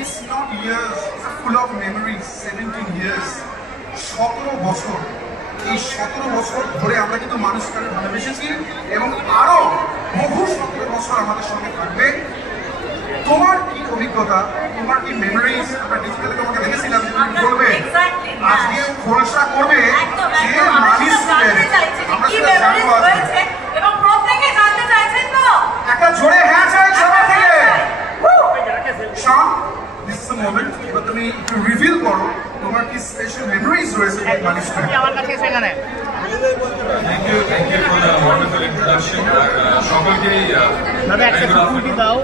It's not years, it's full of memories, 17 years. 17 বছর, এই 17 বছর ধরে আমরা কিন্তু মানুষকে ভালোবেসেছি এবং আরো বহু 17 বছর আমাদের সঙ্গে থাকবে। তোমার কি অভিজ্ঞতা, তোমার কি মেমোরিজ? আমরা ডিজিটালে তোমাকে দেখেছিলাম, তুমি বলবে আজকে খোলসা করবে যে মানিস আমরা সেটা জানবো আজকে এবং প্রত্যেকে জানতে চাইছেন তো একটা জোরে হ্যাঁ চাই সবার থেকে। শন, this is the moment, এবার তুমি একটু রিভিল করো তোমার কি স্পেশাল মেমোরিজ রয়েছে মানিস আমার কাছে সেখানে। Thank you for the wonderful introduction. সকলকেই দাদা একটা সিকিউরিটি দাও,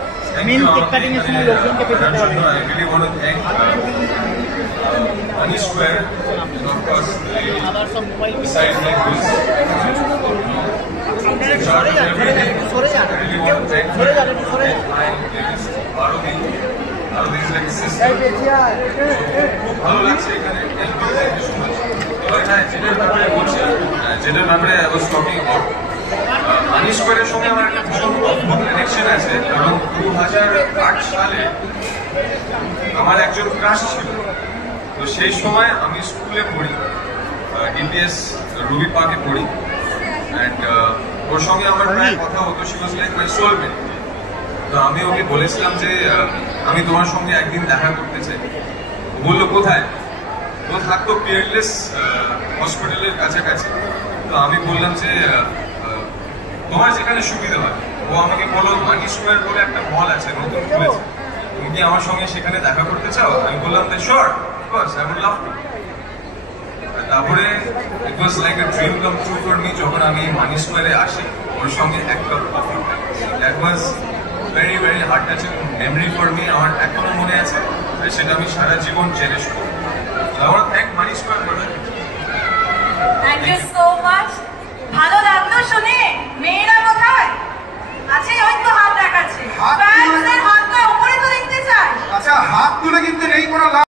মেন কেক কাটিং এর সময় লোকজনকে পেতে হবে। I really want to thank Manish Square and of course আবার সব মোবাইল besides like this. সরে যান, সরে যান, I really want to thank সরে যান, সরে যান। Arobi is like a sister. খুব ভালো লাগছে এখানে। Thank you so much. এবার হ্যাঁ, যেটার ব্যাপারে বলছিলাম, যেটার ব্যাপারে I was talking about, Manish স্কোয়ারের সঙ্গে আমার একটা ভীষণ অদ্ভুত কানেকশন আছে, কারণ 2008 সালে আমার একজন ক্রাশ ছিল। তো সেই সময় আমি স্কুলে পড়ি, ডিপিএস রুবি পার্কে পড়ি, অ্যান্ড ওর সঙ্গে আমার প্রায় কথা হতো। She was like my soulmate. তো আমি ওকে বলেছিলাম যে আমি তোমার সঙ্গে একদিন দেখা করতে চাই। ও বললো কোথায়? ও থাকতো পিয়ারলেস হসপিটালের কাছাকাছি। তো আমি বললাম যে তোমার যেখানে সুবিধা হয়। ও আমাকে বললো মানিশ স্কোয়ার বলে একটা মল আছে, নতুন খুলেছে, তুমি কি আমার সঙ্গে সেখানে দেখা করতে চাও? আমি বললাম যে sure, of course, I would love to. তারপরে it was like a dream come true for me যখন আমি মানিশ স্কোয়ারে আসি, ওর সঙ্গে এক কাপ কফি খাই। That was very very heart touching memory for me. আমার এখনো মনে আছে, সেটা আমি সারা জীবন চেরিশ করব।